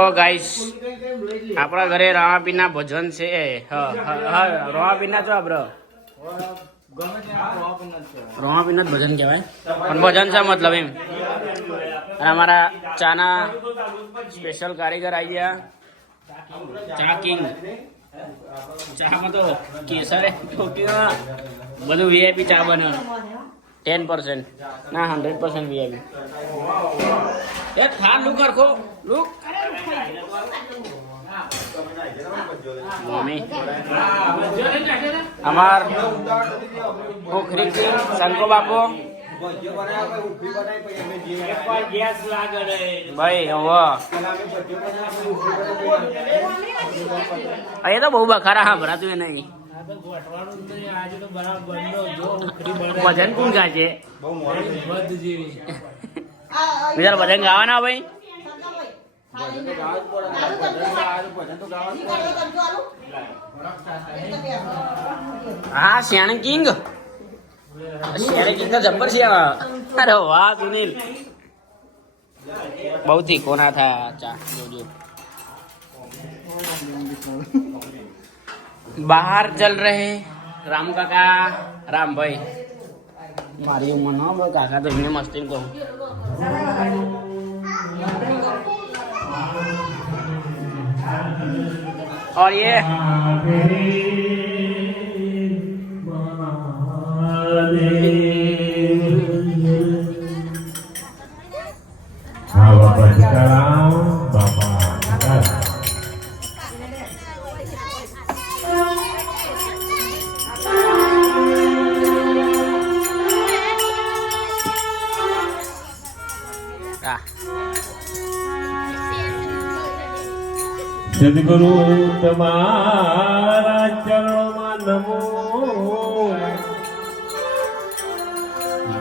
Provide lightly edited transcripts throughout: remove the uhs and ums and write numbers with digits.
તો ગાઈસ આપણા ઘરે રામાપીરના ભજન છે. રામાપીરના છો આપણે રામાપીરના જ ભજન કહેવાય પણ ભજન છે મતલબ એમ. અને અમારા ચાના સ્પેશિયલ કારીગર આવી ગયા ચા કિંગ. ચામાં તો કેસર બધું વીઆઈપી ચા બને 10% ના 100% વીઆઈપી. એ થાર લુક રખો લુક મમ્મી અમાર પોખરી સંકો બાપો ભાઈ હવે એ તો બહુ બખારા સાંભળાતું એ નહીં. ભજન કોણ ગા છે બીજા ભજન ગાવાના ભાઈ. હા શેણ કિંગ શેણ કિંગ તો જબ્બર છે. અરે વાહ સુનિલ બહુ તીખો ના થાય ચા જોજો. બહાર ચલ રહે રામ કાકા રામ ભાઈ મારી ઉંમર નો કાકા તો એમને મસ્તી કહું. और ये સદગુરુ તમારા ચરણોમાં નમો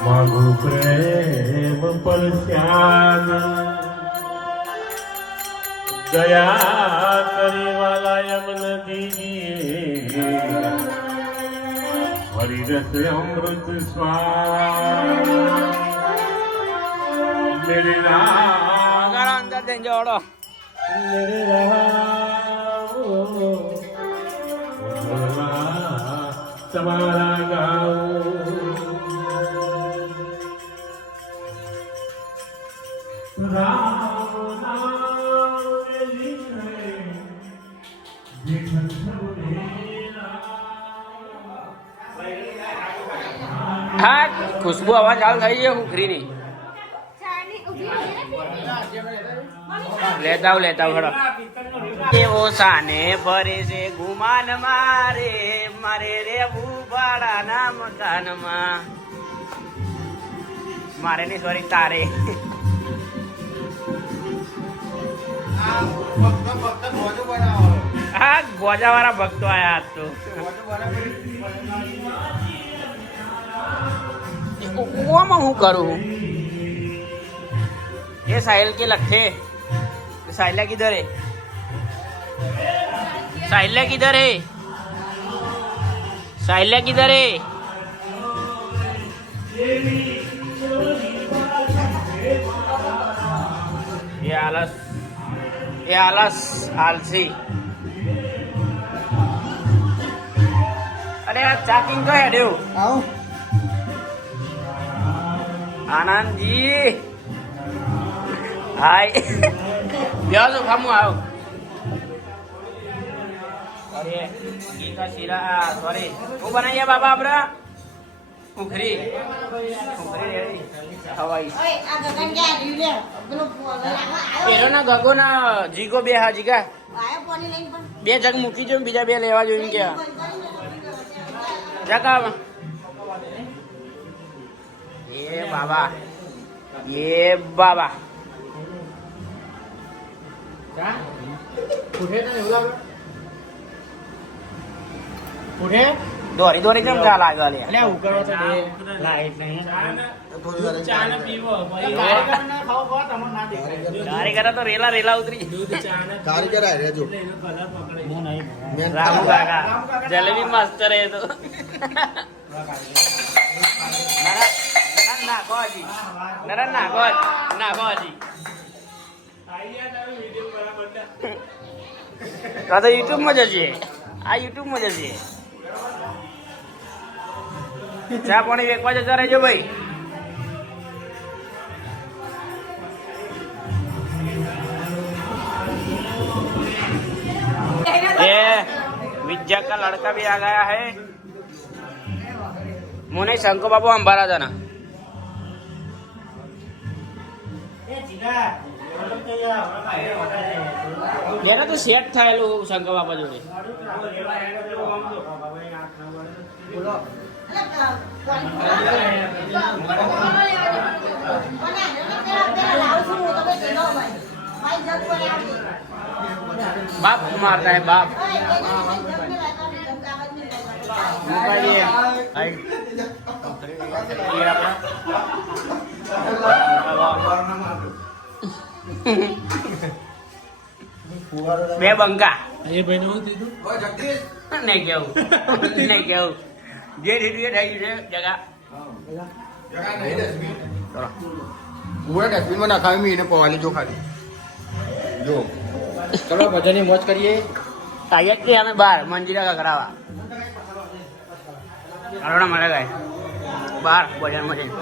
માગુ પ્રેમ પરસ્યાન દયા કરી વાલા યમન દીજીએ હરિરસ અમૃત સ્વાદ મેરે રામ અંદર દે જોડો તમારા ગાઓ હા ખુશ્બુ અવાજ ચાલુ થઈ ગયો ઉખરીની. લેતા ખડો એવો સાને ફરે છે ગુમાન મારે મારે રેવું ભાડાના મકાનમાં મારે ની સોરી તારે. હા ગોજા વાળા ભક્તો આયા આજ તો. ઓમાં હું કરું ये साहिल के लगते साहिला किधर है साहिला किधर है साहिला किधर है ये आलस आलसी. अरे यार चाकिंग तो है देव आनंद जी हाय ब्याह तो खामू आओ. अरे गीता शिरा सॉरी वो बनाइए बाबा आपरा उखरी रेडी हवाई એનો ના ગગો ના જીગો બે હા જીગા બે જગ મૂકી જો બીજા બે લેવા જો એમ કે જગા ये बाबा દોરી દોરી કેમ ચા લાગે લે એટલે હું કરો તો લાઈટ નહીં ચા ને પીવો કારીગર તો રેલા ઉતરી કારીગર આ રેજો રામુ કાકા જલેબી માસ્ટર હે તો ના કોજી નરન ના કોજ ના કોજી આઈયા તારો વિડિયો બરાબર આ તો યુટ્યુબમાં જશે, આ યુટ્યુબમાં જશે. ચા પાણી વેકવા જતા રહેજો ભાઈ. ये विद्या का लड़का भी आ गया है. मुने शंकर बाबू अंबारा था ना. બેના તો સેટ થયેલું શંકર બાપા જોડે. બાપ મારતા હે બાપ. બે બંકા એ ભાઈ નું દીધું નહીં કેવું નહીં કેવું જે દીધું એ થઈ ગયું છે જગા. ડસ્ટબિનમાં નાખાવી મી એને પવાની જો ખાલી જો. ચલો ભજનની મોજ કરીએ. ટાઈટ થી અમે બહાર મંજીરા કરાવવા હાલો મળે ગાય બહાર ભજનમાં જઈને.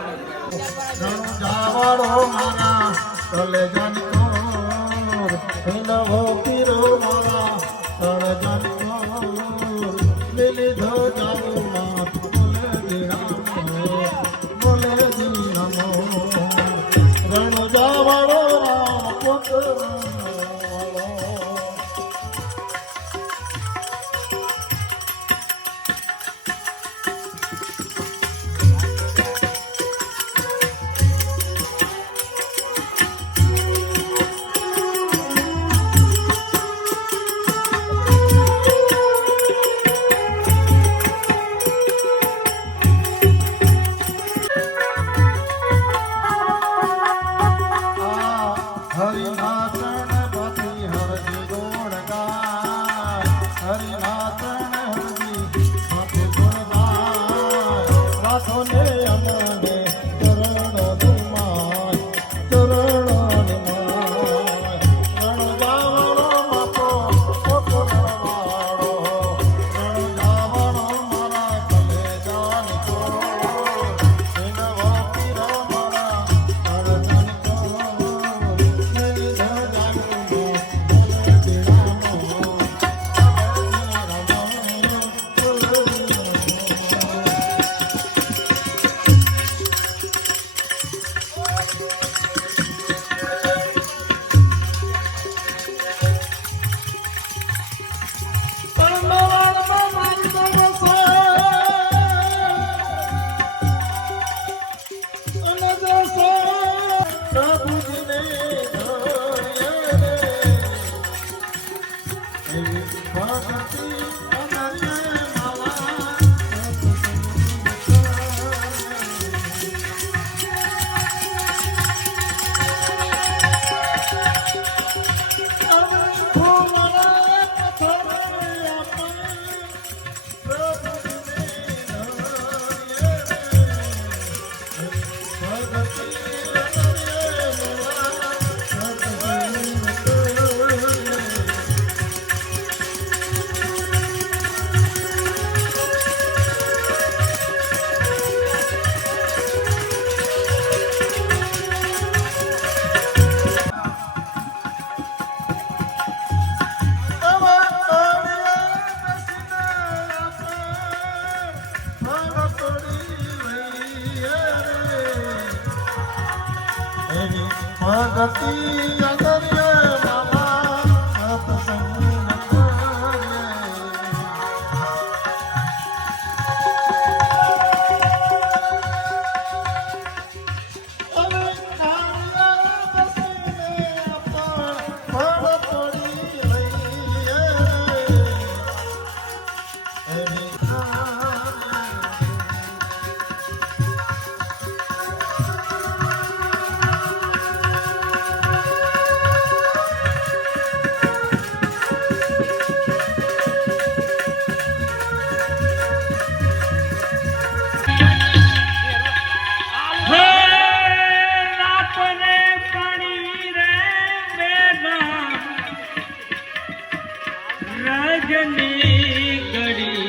રજની ઘડી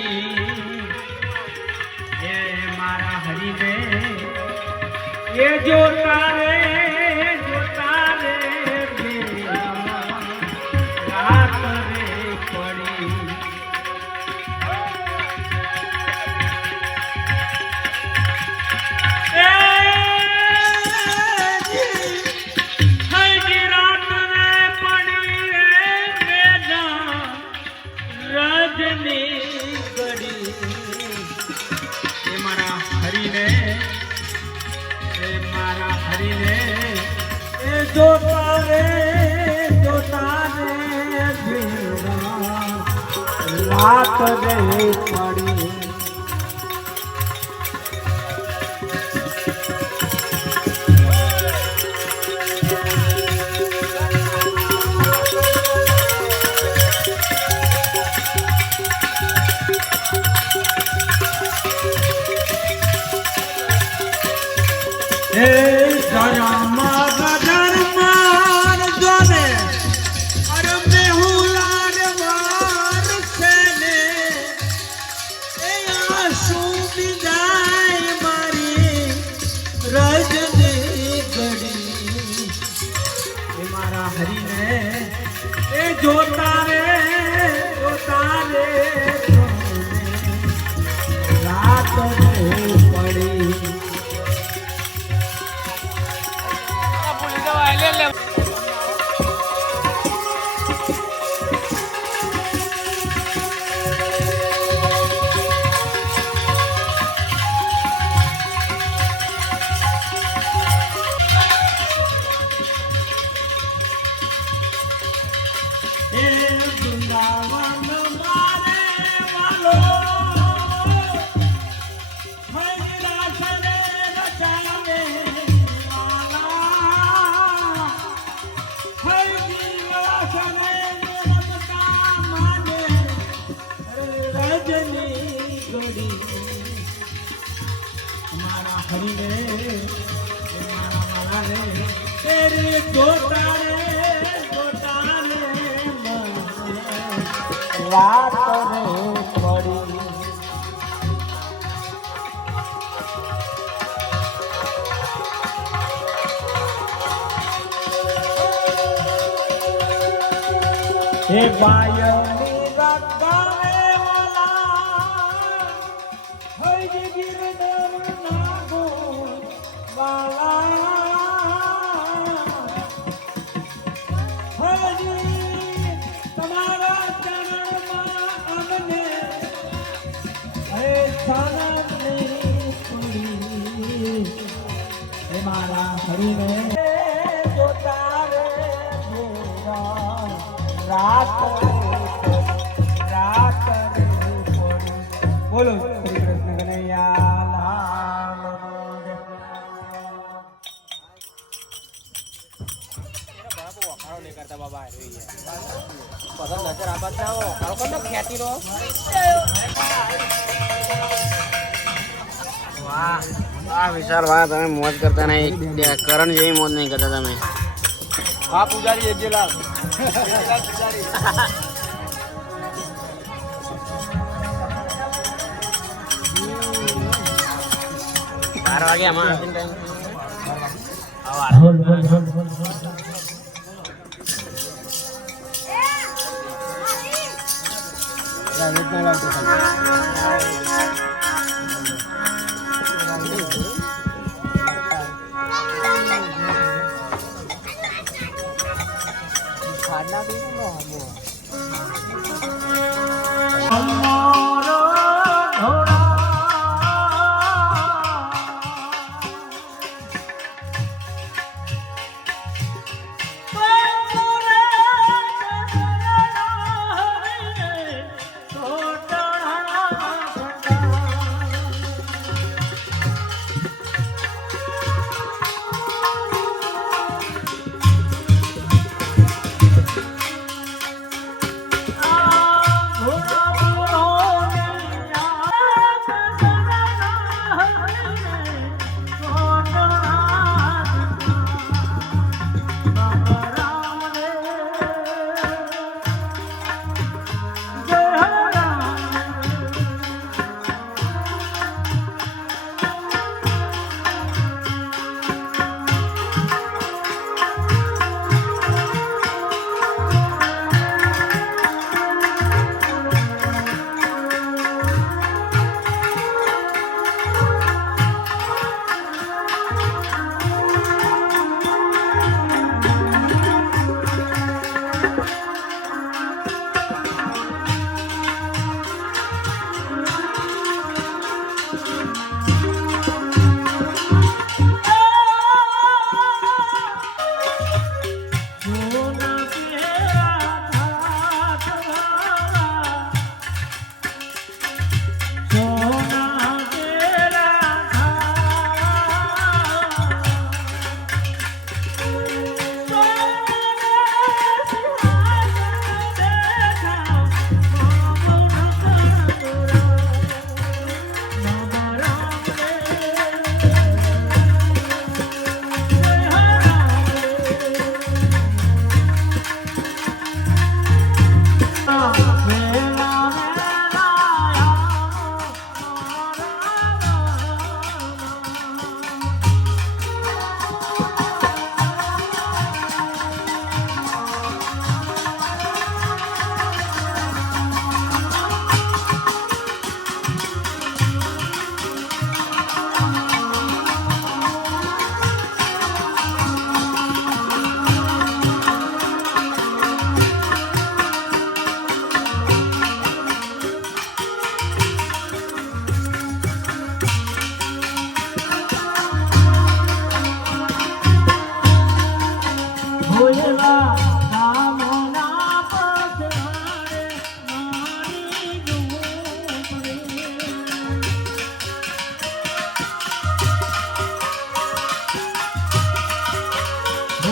હે મારા હરીને એ જોતા રે રાત રે પડી જોતા રે રાત રે પડી હે જોતા રે રાત રે પડી રાત રે પડી હે બાયની ગાવે વાલા હઈ ગિરધર નાગો વાલા હજી તમારા ચરણમાં અમને હે સાનંદની પૂરી હે મારા હરિને જોતા રે રાત રે બોલો શ્રી કૃષ્ણ કનૈયા લાલ વાહ વિશાલ વાહ તમે મોજ કરતા નહીં કરણ જેવી મોજ નહીં કરતા તમે હા પૂજારી એજેલાલ 12 વાગે આમાં ખાના भी નો હમો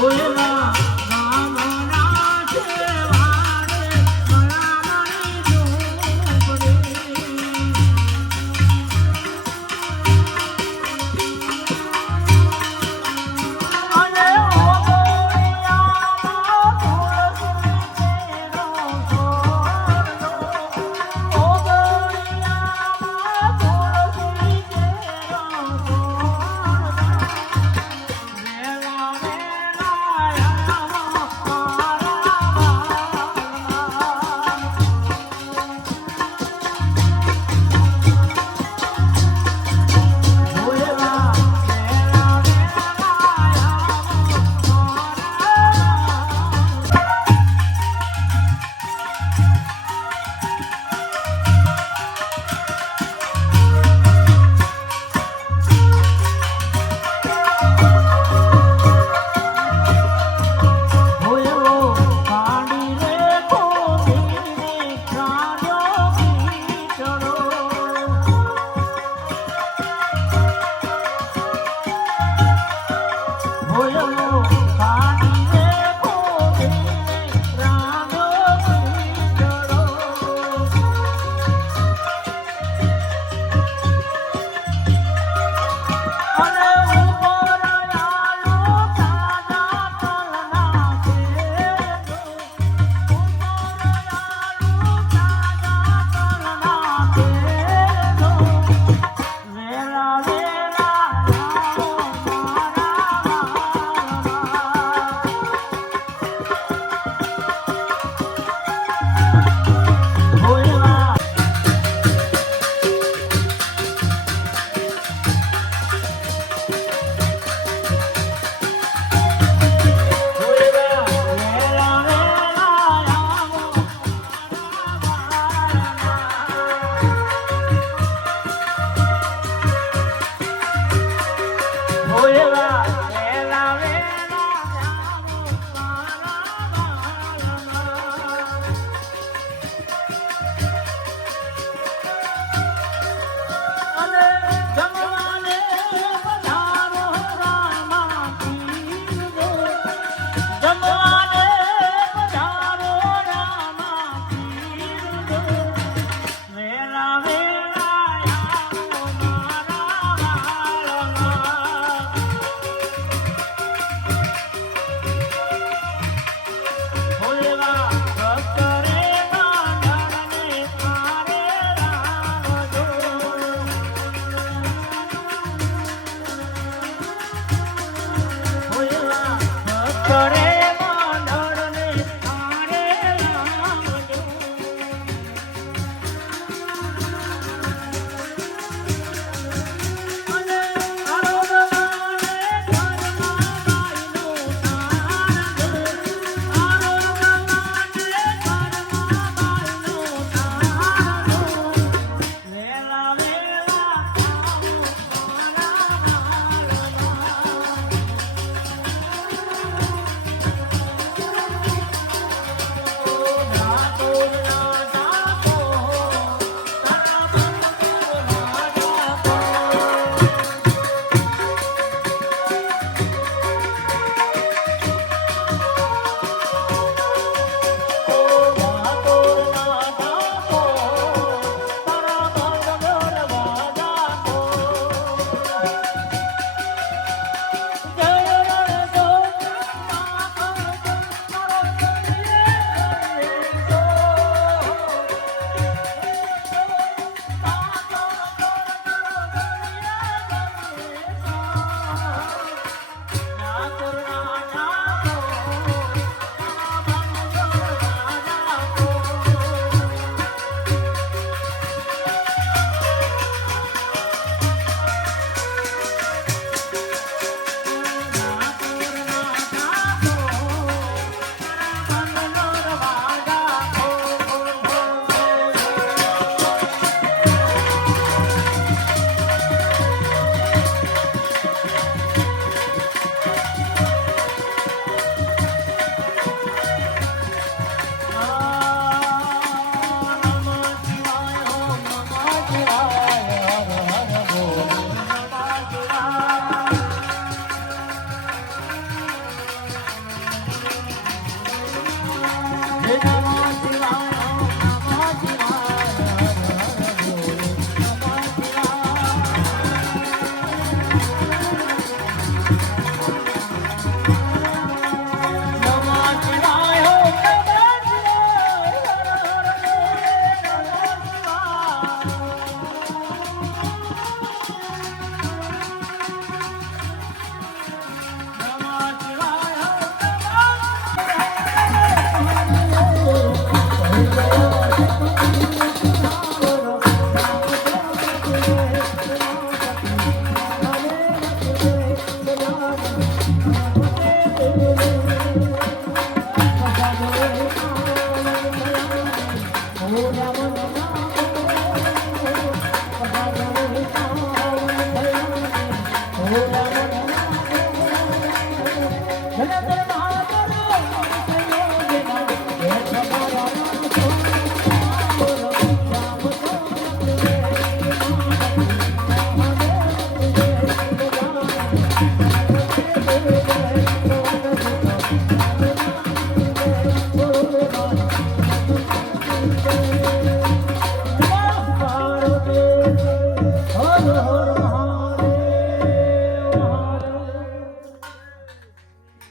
Yeah.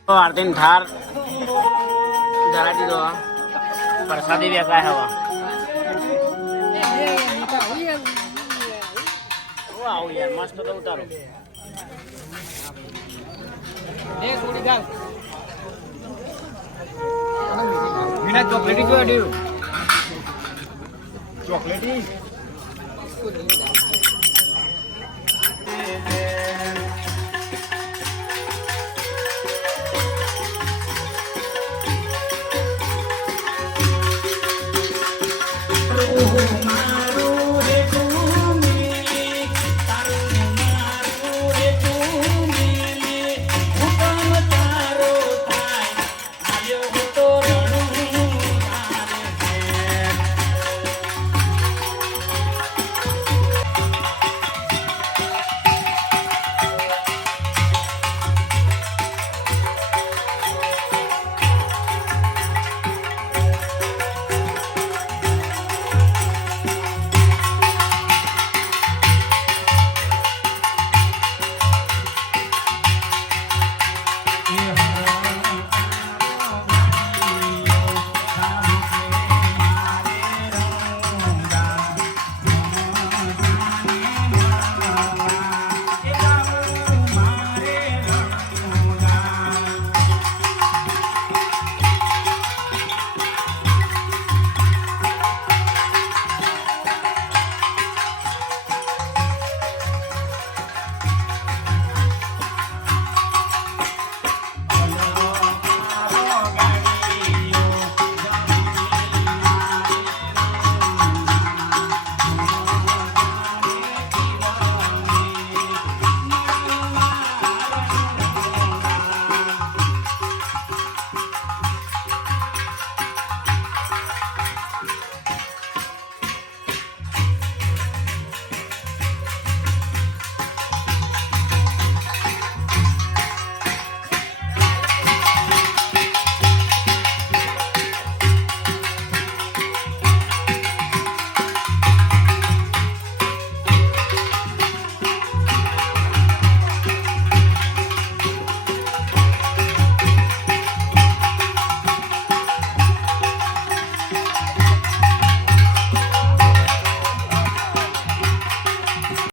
આરતી ઠાર ધરાવી દીધો પ્રસાદી વેચાય હવે આવું યાર મસ્ત તો ઉતારો ચોકલેટી જોડ્યું ચોકલેટી